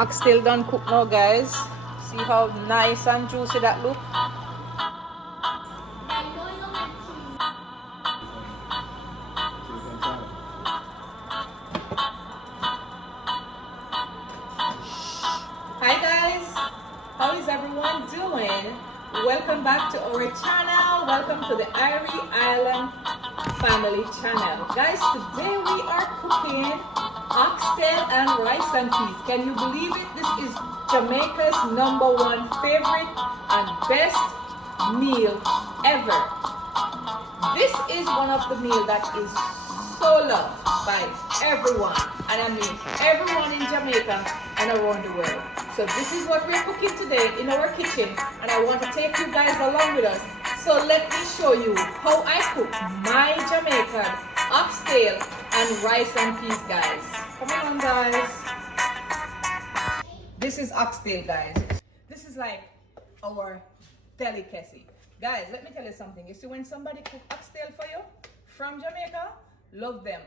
Oxtail done cooked now, guys. See how nice and juicy that look. Hi guys, how is everyone doing? Welcome back to our channel. Welcome to the Irie Island Family channel. Guys, today we are cooking oxtail and rice and peas. Can you believe it? This is Jamaica's #1 favorite and best meal ever. This is one of the meals that is so loved by everyone, and I mean everyone in Jamaica and around the world. So this is what we're cooking today in our kitchen, and I want to take you guys along with us. So let me show you how I cook my Jamaican oxtail and rice and peas, guys. Come on, guys. This is oxtail, guys. This is like our delicacy. Guys, let me tell you something. You see, when somebody cook oxtail for you from Jamaica, love them.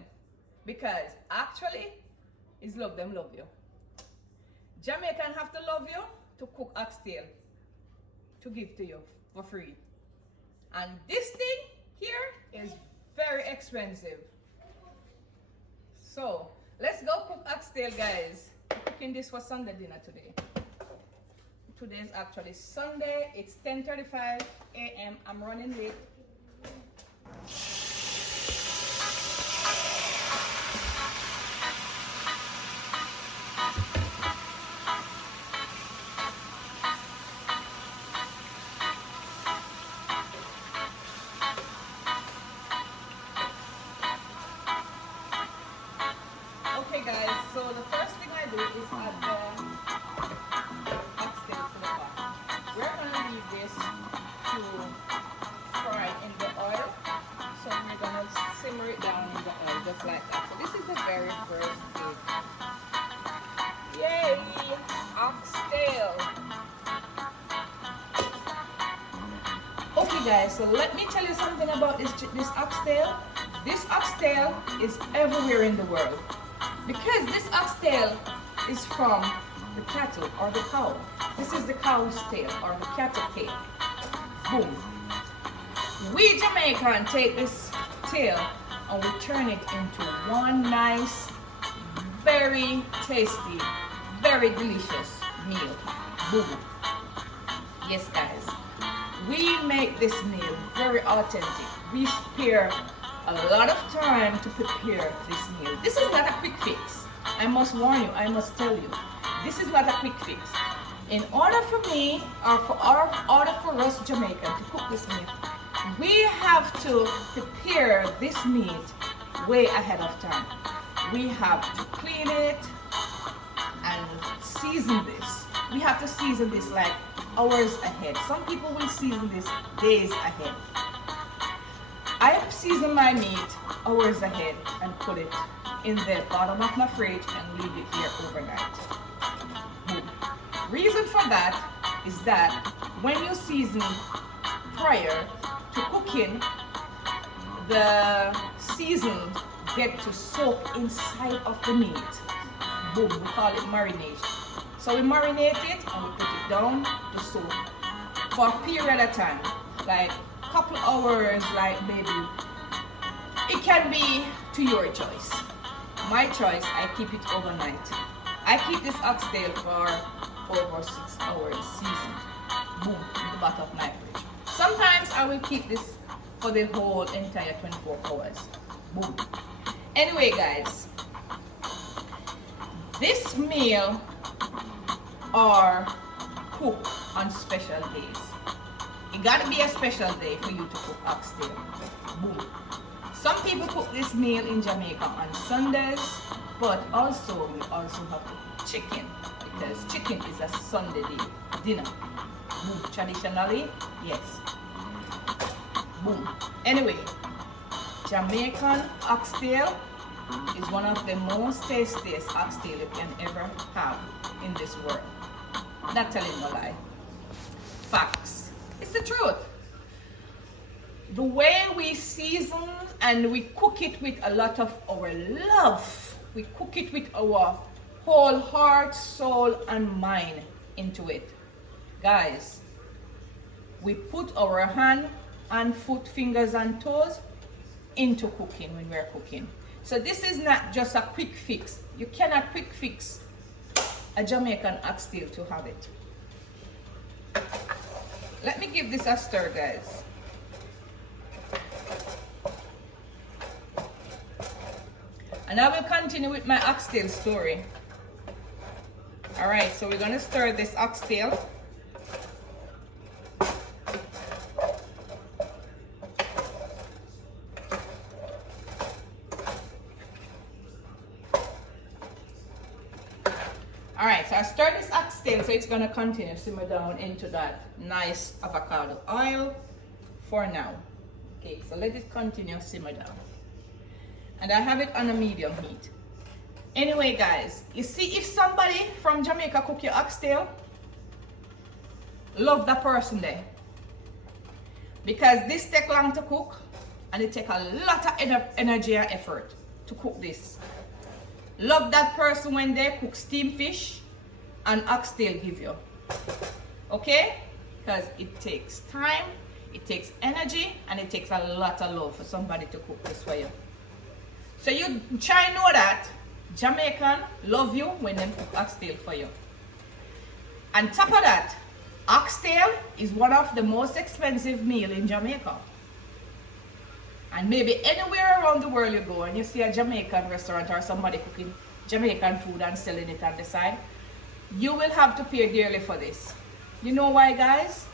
Because actually, it's love them, love you. Jamaican have to love you to cook oxtail to give to you for free. And this thing here is very expensive. So let's go cook oxtail, guys. I'm cooking this for Sunday dinner today. Today is actually Sunday. It's 10:35 a.m. I'm running late. Okay guys, so the first thing I do is add the oxtail to the pot. We're gonna leave this to fry in the oil. So we're gonna simmer it down in the oil just like that. So this is the very first stage. Yay! Oxtail! Okay guys, so let me tell you something about this oxtail. This oxtail is everywhere in the world. Because this oxtail is from the cattle or the cow. This is the cow's tail or the cattle tail. Boom. We Jamaican take this tail and we turn it into one nice, very tasty, very delicious meal. Boom. Yes, guys. We make this meal very authentic. We spare a lot of time to prepare this meal. This is not a quick fix. I must warn you, I must tell you. This is not a quick fix. In order for me, or order for us Jamaican to cook this meat, we have to prepare this meat way ahead of time. We have to clean it and season this. We have to season this like hours ahead. Some people will season this days ahead. I season my meat hours ahead and put it in the bottom of my fridge and leave it here overnight. Boom. Reason for that is that when you season prior to cooking, the season get to soak inside of the meat. Boom, we call it marination. So we marinate it and we put it down to soak for a period of time, like couple hours, like maybe it can be to your choice. My choice, I keep it overnight. I keep this oxtail for 4 or 6 hours seasoned. Boom, in the bottom of my fridge. Sometimes I will keep this for the whole entire 24 hours. Boom. Anyway, guys, this meal are cooked on special days. It gotta be a special day for you to cook oxtail. Boom. Some people cook this meal in Jamaica on Sundays, but also we also have chicken, because chicken is a Sunday dinner. Boom. Traditionally, yes. Boom. Anyway, Jamaican oxtail is one of the most tastiest oxtail you can ever have in this world. Not telling no lie. Facts. It's the truth. The way we season and we cook it with a lot of our love. We cook it with our whole heart, soul, and mind into it. Guys, we put our hand and foot, fingers and toes into cooking when we're cooking. So this is not just a quick fix. You cannot quick fix a Jamaican oxtail to have it. Let me give this a stir, guys. And I will continue with my oxtail story. Alright, so we're gonna stir this oxtail. Alright, so I stir this oxtail, so it's gonna continue simmer down into that nice avocado oil for now. Okay, so let it continue simmer down. And I have it on a medium heat. Anyway, guys, you see, if somebody from Jamaica cook your oxtail, love that person there. Because this take long to cook, and it take a lot of energy and effort to cook this. Love that person when they cook steamed fish and oxtail give you. Okay? Because it takes time, it takes energy, and it takes a lot of love for somebody to cook this for you. So you try know that Jamaican love you when they cook oxtail for you. On top of that, oxtail is one of the most expensive meal in Jamaica. And maybe anywhere around the world you go and you see a Jamaican restaurant or somebody cooking Jamaican food and selling it on the side, you will have to pay dearly for this. You know why, guys?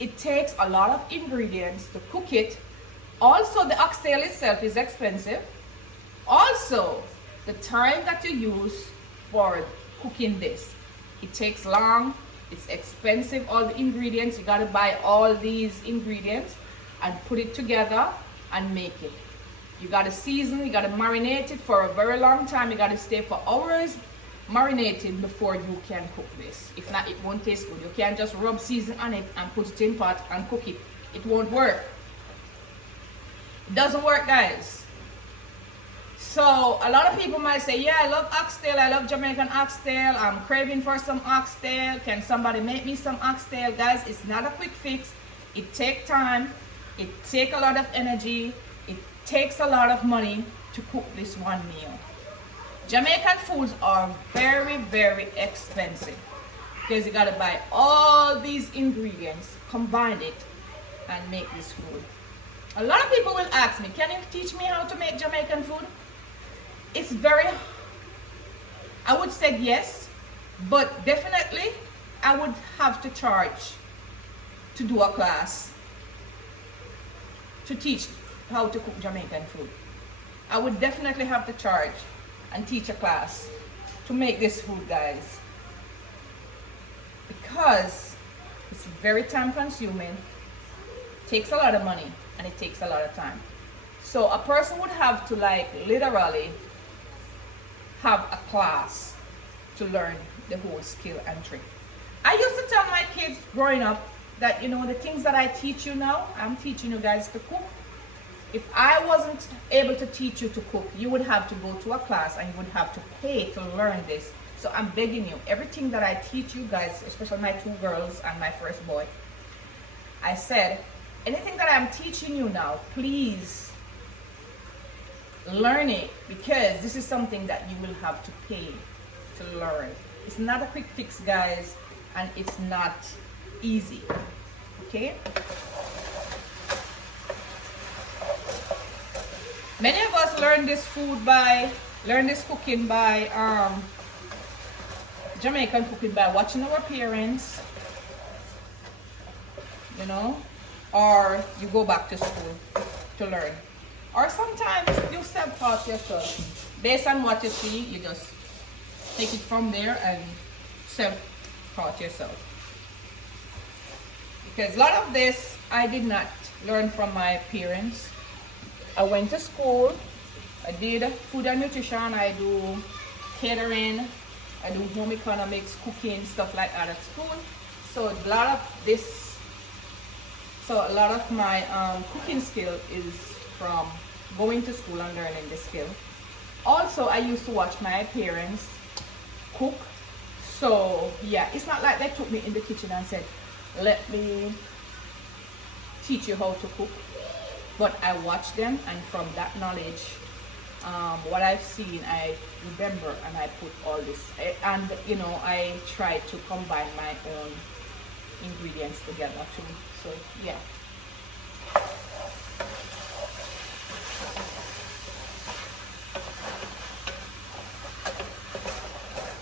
It takes a lot of ingredients to cook it. Also, the oxtail itself is expensive. Also, the time that you use for cooking this, it takes long, it's expensive, all the ingredients, you gotta buy all these ingredients and put it together and make it. You gotta season, you gotta marinate it for a very long time, you gotta stay for hours marinating before you can cook this. If not, it won't taste good. You can't just rub season on it and put it in pot and cook it. It won't work. It doesn't work, guys. So a lot of people might say, yeah, I love oxtail, I love Jamaican oxtail, I'm craving for some oxtail, can somebody make me some oxtail? Guys, it's not a quick fix. It takes time, it takes a lot of energy, it takes a lot of money to cook this one meal. Jamaican foods are very, very expensive because you gotta buy all these ingredients, combine it, and make this food. A lot of people will ask me, can you teach me how to make Jamaican food? It's very, I would say yes, but definitely I would have to charge to do a class to teach how to cook Jamaican food. I would definitely have to charge and teach a class to make this food, guys, because it's very time consuming, takes a lot of money, and it takes a lot of time. So a person would have to like literally have a class to learn the whole skill and trick. I used to tell my kids growing up that, you know, the things that I teach you now, I'm teaching you guys to cook. If I wasn't able to teach you to cook, you would have to go to a class and you would have to pay to learn this. So I'm begging you, everything that I teach you guys, especially my two girls and my first boy, I said, anything that I'm teaching you now, please learn it, because this is something that you will have to pay to learn. It's not a quick fix, guys, and it's not easy. Okay? Many of us learn this cooking by Jamaican cooking by watching our parents, you know, or you go back to school to learn. Or sometimes you self-taught yourself. Based on what you see, you just take it from there and self-taught yourself. Because a lot of this I did not learn from my parents. I went to school, I did food and nutrition, I do catering, I do home economics, cooking, stuff like that at school. So a lot of my cooking skill is from going to school and learning the skill. Also, I used to watch my parents cook. So yeah, it's not like they took me in the kitchen and said, let me teach you how to cook. But I watched them, and from that knowledge, what I've seen, I remember, and I put all this, and you know, I try to combine my own ingredients together too. So yeah.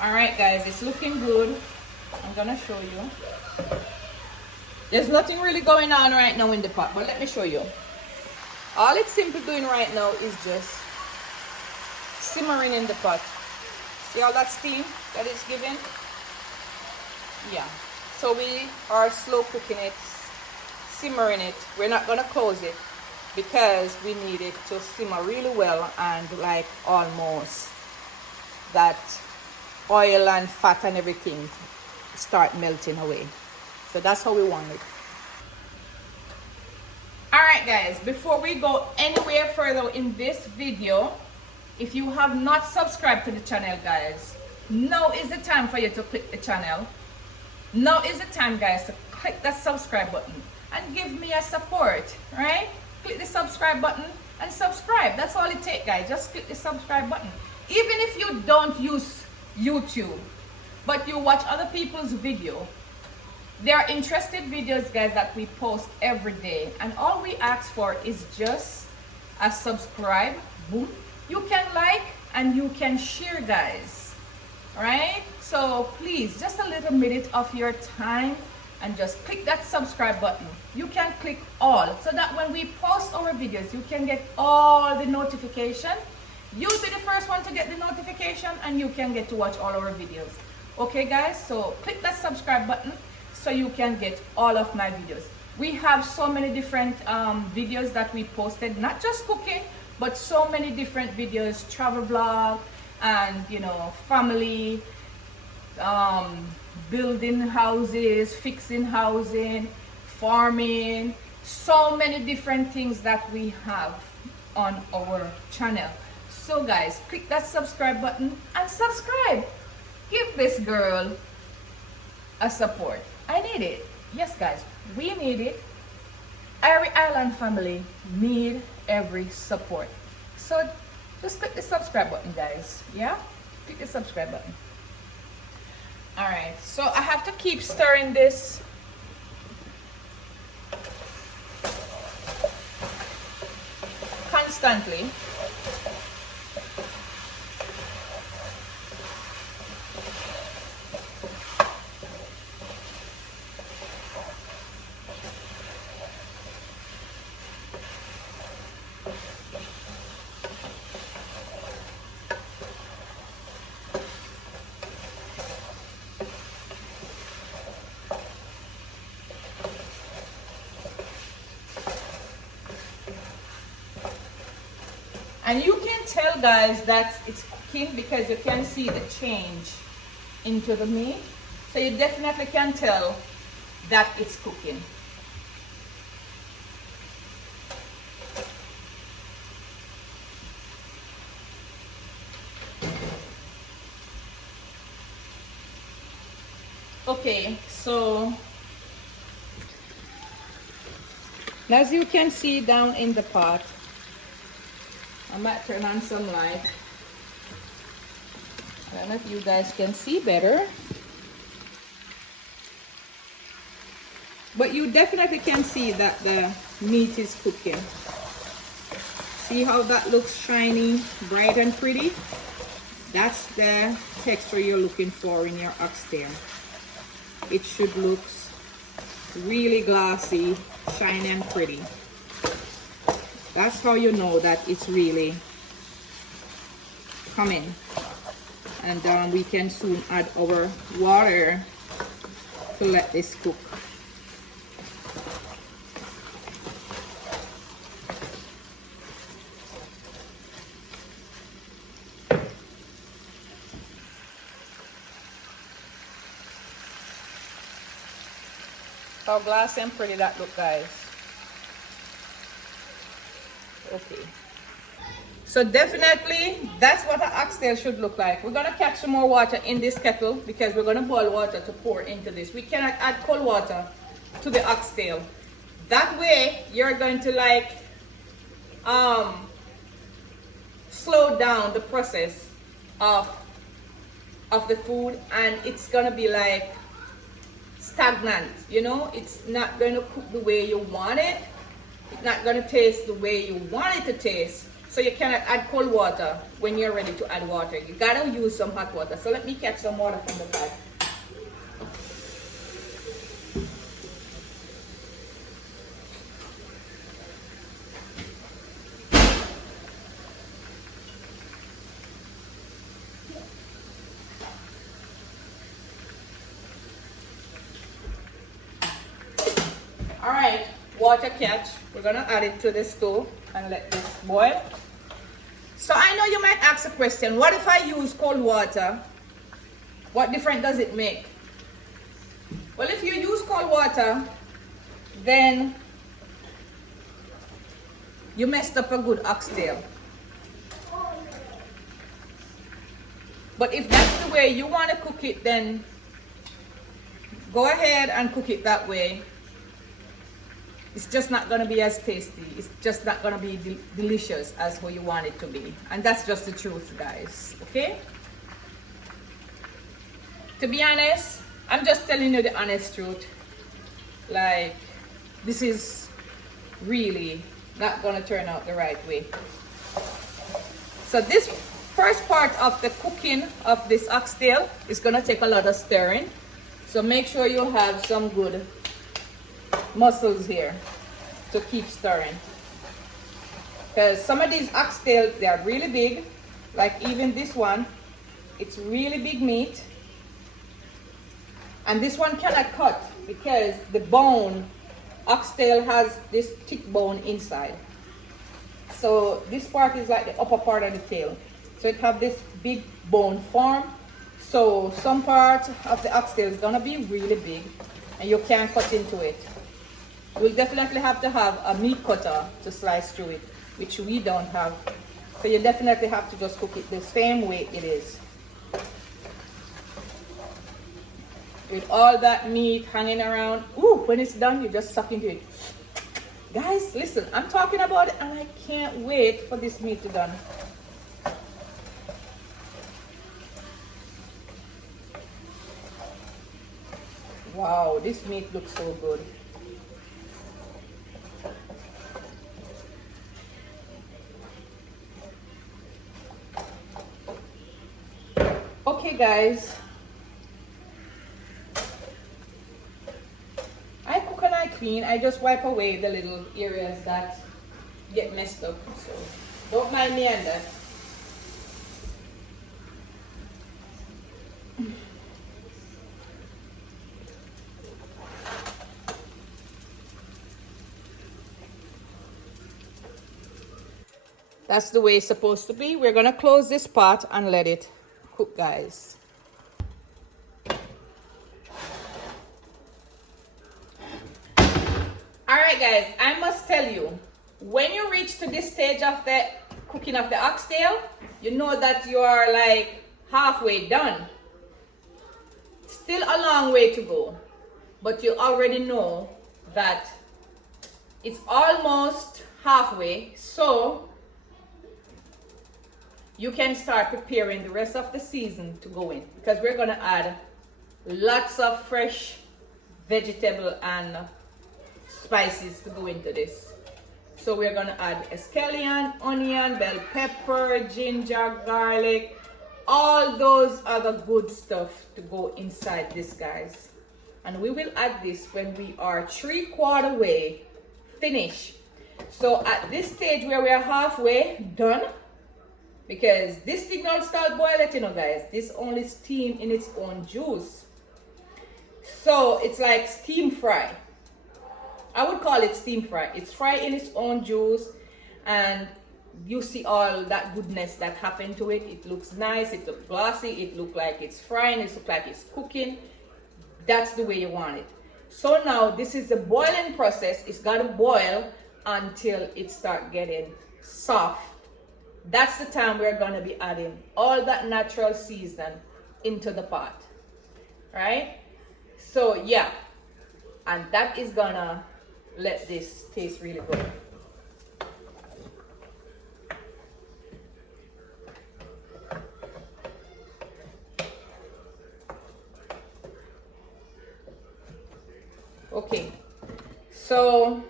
All right, guys, it's looking good. I'm gonna show you. There's nothing really going on right now in the pot, but let me show you. All it's simply doing right now is just simmering in the pot. See all that steam that it's giving? Yeah. So we are slow cooking it, simmering it. We're not gonna close it because we need it to simmer really well and like almost that oil and fat and everything start melting away. So that's how we want it. Alright guys, before we go anywhere further in this video, if you have not subscribed to the channel, guys, now is the time for you to click the channel. Now is the time, guys, to click that subscribe button and give me a support, right? Click the subscribe button and subscribe. That's all it takes, guys. Just click the subscribe button. Even if you don't use YouTube, but you watch other people's video, there are interested videos, guys, that we post every day, and all we ask for is just a subscribe. Boom. You can like and you can share, guys. All right, so please, just a little minute of your time and just click that subscribe button. You can click all, so that when we post our videos, you can get all the notification. You'll be the first one to get the notification, and you can get to watch all our videos. Okay, guys, so click that subscribe button so you can get all of my videos. We have so many different videos that we posted, not just cooking, but so many different videos, travel vlog, and you know, family, building houses, fixing housing, farming, so many different things that we have on our channel. So guys, click that subscribe button and subscribe. Give this girl a support. I need it. Yes guys, we need it. Every island family need every support. So just click the subscribe button, guys. Yeah, click the subscribe button. All right, so I have to keep stirring this constantly. And you can tell, guys, that it's cooking because you can see the change into the meat. So you definitely can tell that it's cooking. Okay, so as you can see down in the pot, I might turn on some light. I don't know if you guys can see better, but you definitely can see that the meat is cooking. See how that looks shiny, bright and pretty? That's the texture you're looking for in your oxtail. It should look really glossy, shiny and pretty. That's how you know that it's really coming. And we can soon add our water to let this cook. How glassy and pretty that look, guys. Okay, So definitely, that's what an oxtail should look like. We're gonna catch some more water in this kettle because we're gonna boil water to pour into this. We cannot add cold water to the oxtail. That way, you're going to like slow down the process of the food, and it's gonna be like stagnant. You know, it's not gonna cook the way you want it. It's not gonna taste the way you want it to taste. So you cannot add cold water when you're ready to add water. You gotta use some hot water. So let me catch some water from the pipe. All right, water catch. We're gonna add it to the stove and let this boil. So I know you might ask a question, what if I use cold water? What difference does it make? Well, if you use cold water, then you messed up a good oxtail. But if that's the way you want to cook it, then go ahead and cook it that way. It's just not going to be as tasty. It's just not going to be delicious as how you want it to be. And that's just the truth, guys. Okay? To be honest, I'm just telling you the honest truth. Like, this is really not going to turn out the right way. So this first part of the cooking of this oxtail is going to take a lot of stirring. So make sure you have some good mussels here to keep stirring, because some of these oxtail, they are really big, like even this one, it's really big meat, and this one cannot cut because the bone, oxtail has this thick bone inside, so this part is like the upper part of the tail, so it have this big bone form. So some part of the oxtail is gonna be really big and you can't cut into it. We'll definitely have to have a meat cutter to slice through it, which we don't have. So you definitely have to just cook it the same way it is. With all that meat hanging around, ooh, when it's done, you just suck into it. Guys, listen, I'm talking about it and I can't wait for this meat to done. Wow, this meat looks so good. Okay guys, I cook and I clean. I just wipe away the little areas that get messed up, so don't mind me on that. That's the way it's supposed to be. We're gonna close this pot and let it cook, guys. All right guys, I must tell you, when you reach to this stage of the cooking of the oxtail, you know that you are like halfway done. Still a long way to go, but you already know that it's almost halfway, so you can start preparing the rest of the season to go in, because we're gonna add lots of fresh vegetable and spices to go into this. So we're gonna add scallion, onion, bell pepper, ginger, garlic, all those other good stuff to go inside this, guys. And we will add this when we are 3/4 way finished. So at this stage where we are halfway done, because this did not start boiling, you know guys, this only steam in its own juice. So it's like steam fry. I would call it steam fry. It's fried in its own juice, and you see all that goodness that happened to it. It looks nice, it looks glossy, it looks like it's frying, it looks like it's cooking. That's the way you want it. So now this is the boiling process. It's got to boil until it start getting soft that's the time we're gonna be adding all that natural season into the pot, right? So yeah, and that is gonna let this taste really good. Okay, so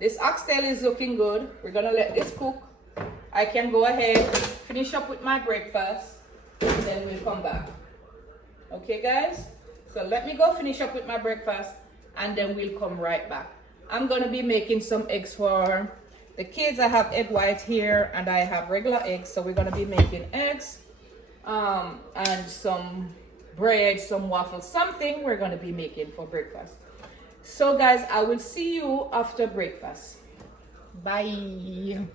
this oxtail is looking good. We're gonna let this cook. I can go ahead, finish up with my breakfast, and then we'll come back. Okay, guys? So let me go finish up with my breakfast, and then we'll come right back. I'm gonna be making some eggs for the kids. I have egg whites here, and I have regular eggs. So we're gonna be making eggs, and some bread, some waffles, something we're gonna be making for breakfast. So guys, I will see you after breakfast. Bye.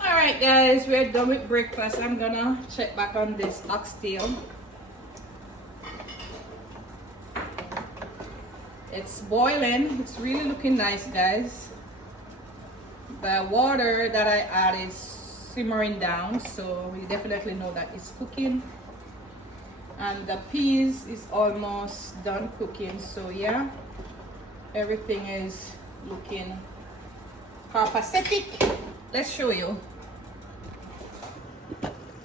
Alright guys, we're done with breakfast. I'm gonna check back on this oxtail. It's boiling. It's really looking nice, guys. The water that I add is simmering down, so we definitely know that it's cooking. And the peas is almost done cooking, so yeah, everything is looking copacetic. Let's show you.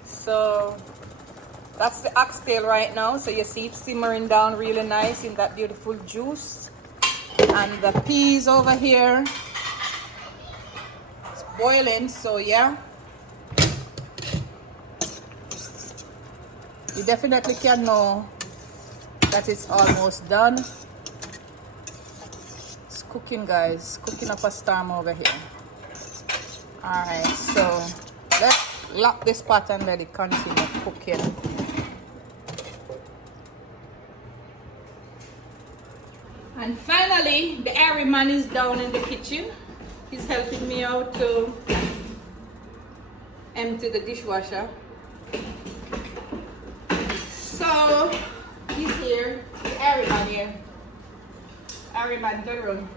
So that's the oxtail right now. So you see it simmering down really nice in that beautiful juice. And the peas over here, it's boiling, so yeah. You definitely can know that it's almost done. It's cooking, guys. Cooking up a storm over here. Alright, so let's lock this pot and let it continue cooking. And finally, the airy man is down in the kitchen. He's helping me out to empty the dishwasher. So he's here, the airy man here. Airy man, turn around.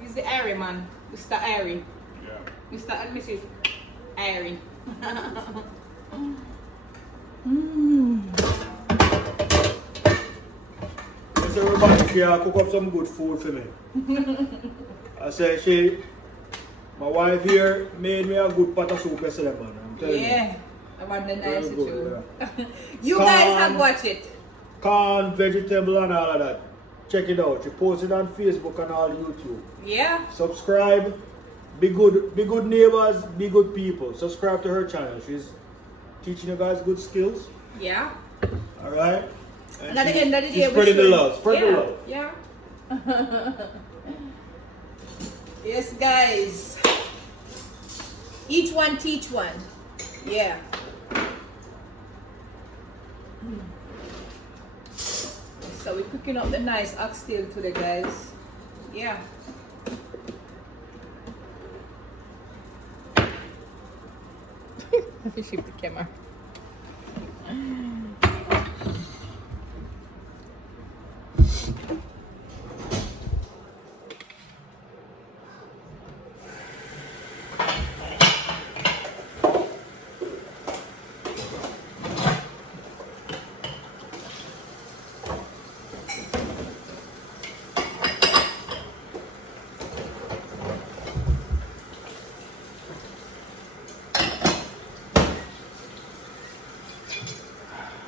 He's the airy man, Mr. Airy. Yeah. Mr. and Mrs. Airy. So everybody here cook up some good food for me. I say my wife here made me a good pot of soup yesterday, man. I'm telling you. Yeah, I want the nice too. Yeah. You guys have watched it. Corn, vegetable and all of that. Check it out. She posted on Facebook and all YouTube. Yeah. Subscribe. Be good neighbors, be good people. Subscribe to her channel. She's teaching you guys good skills. Yeah. Alright? And at the end of the day, she's spreading the love. Spread the love. Yeah. Yes, guys. Each one teach one. Yeah. So we're cooking up the nice oxtail today, guys. Yeah. Let me shift the camera.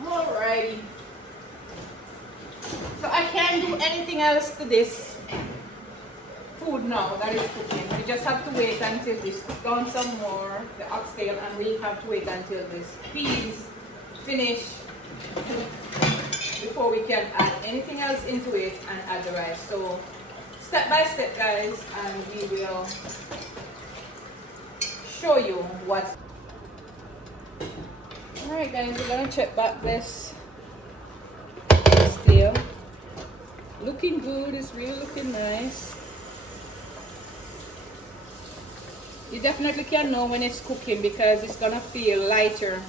Alrighty. So I can't do anything else to this food now that is cooking. We just have to wait until this done some more, the oxtail, and we have to wait until this peas finish before we can add anything else into it and add the rice. So step by step, guys, and we will show you what's. Alright guys, we're gonna check back this oxtail. Looking good, it's really looking nice. You definitely can know when it's cooking because it's gonna feel lighter.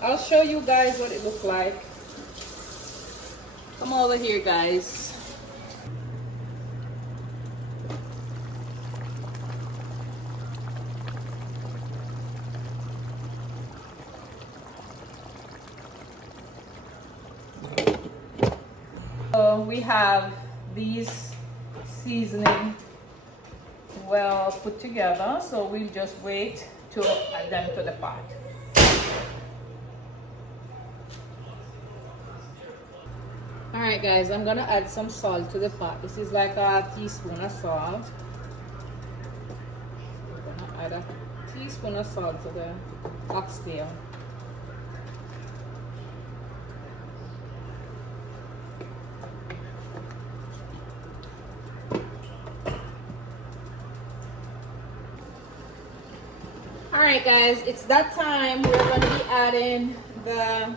I'll show you guys what it looks like. Come over here, guys. So we have these seasoning well put together, so we'll just wait to add them to the pot. Alright guys, I'm gonna add some salt to the pot. This is like a teaspoon of salt. I'm gonna add a teaspoon of salt to the oxtail. Alright guys, it's that time. We're going to be adding the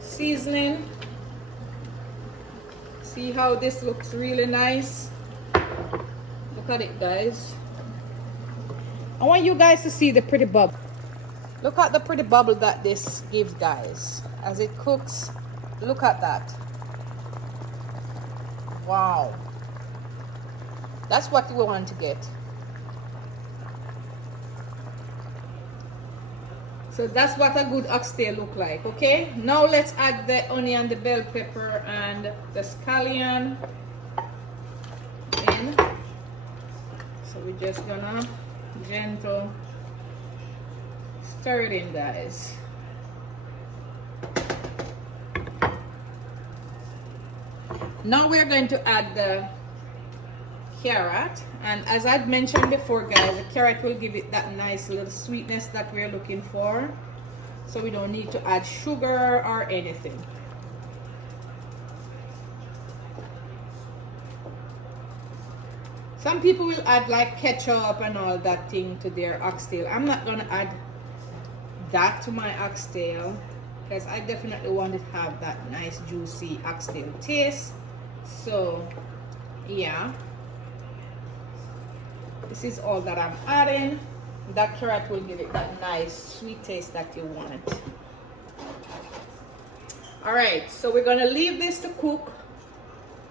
seasoning. See how this looks really nice? Look at it, guys. I want you guys to see the pretty bubble. Look at the pretty bubble that this gives, guys. As it cooks, look at that. Wow. That's what we want to get. So that's what a good oxtail look like, okay? Now let's add the onion, the bell pepper, and the scallion in. So we're just gonna gentle stir it in, guys. Now we're going to add the carrot, and as I'd mentioned before, guys, the carrot will give it that nice little sweetness that we're looking for, so we don't need to add sugar or anything. Some people will add like ketchup and all that thing to their oxtail. I'm not gonna add that to my oxtail because I definitely want it to have that nice juicy oxtail taste. So yeah, this is all that I'm adding. That carrot will give it that nice sweet taste that you want. All right, so we're gonna leave this to cook,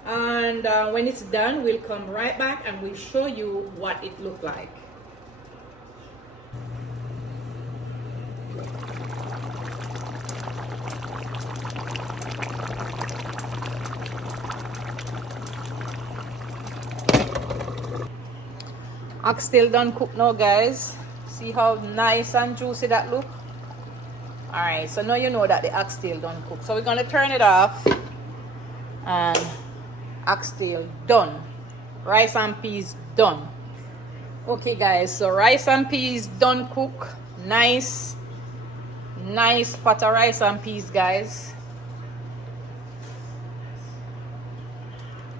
and when it's done, we'll come right back and we'll show you what it looked like. Oxtail done cooked now, guys. See how nice and juicy that look? All right, so now you know that the oxtail done cooked. So we're gonna turn it off, and oxtail done. Rice and peas done. Okay guys, so rice and peas done cook. Nice pot of rice and peas, guys.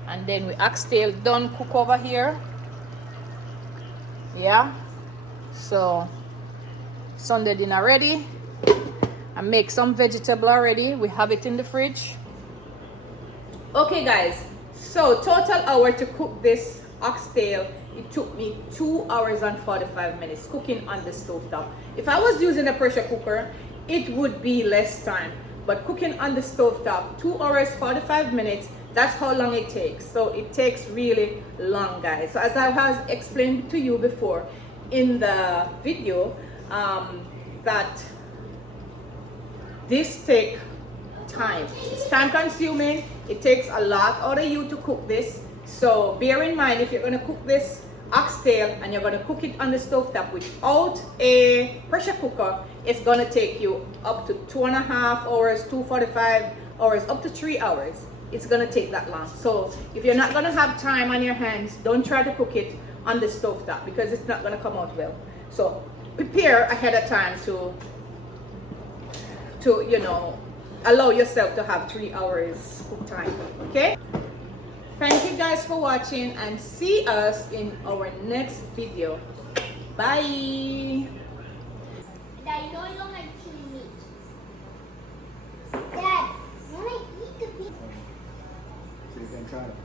And then we oxtail done cook over here. Yeah, so Sunday dinner ready. I make some vegetable already. We have it in the fridge. Okay guys, so total hour to cook this oxtail. It took me 2 hours and 45 minutes cooking on the stove top. If I was using a pressure cooker, it would be less time, but cooking on the stove top, 2 hours 45 minutes, that's how long it takes. So it takes really long, guys. So as I has explained to you before in the video, that this takes time. It's time consuming. It takes a lot out of you to cook this. So bear in mind, if you're going to cook this oxtail and you're going to cook it on the stove top without a pressure cooker, it's going to take you up to 2.5 hours, 2:45 hours, up to 3 hours. It's going to take that long. So if you're not going to have time on your hands, don't try to cook it on the stove top because it's not going to come out well. So prepare ahead of time to you know, allow yourself to have 3 hours cook time. Okay, thank you guys for watching, and see us in our next video. Bye. Dad, you know I don't like chili meat. Dad, when I eat the pizza. China.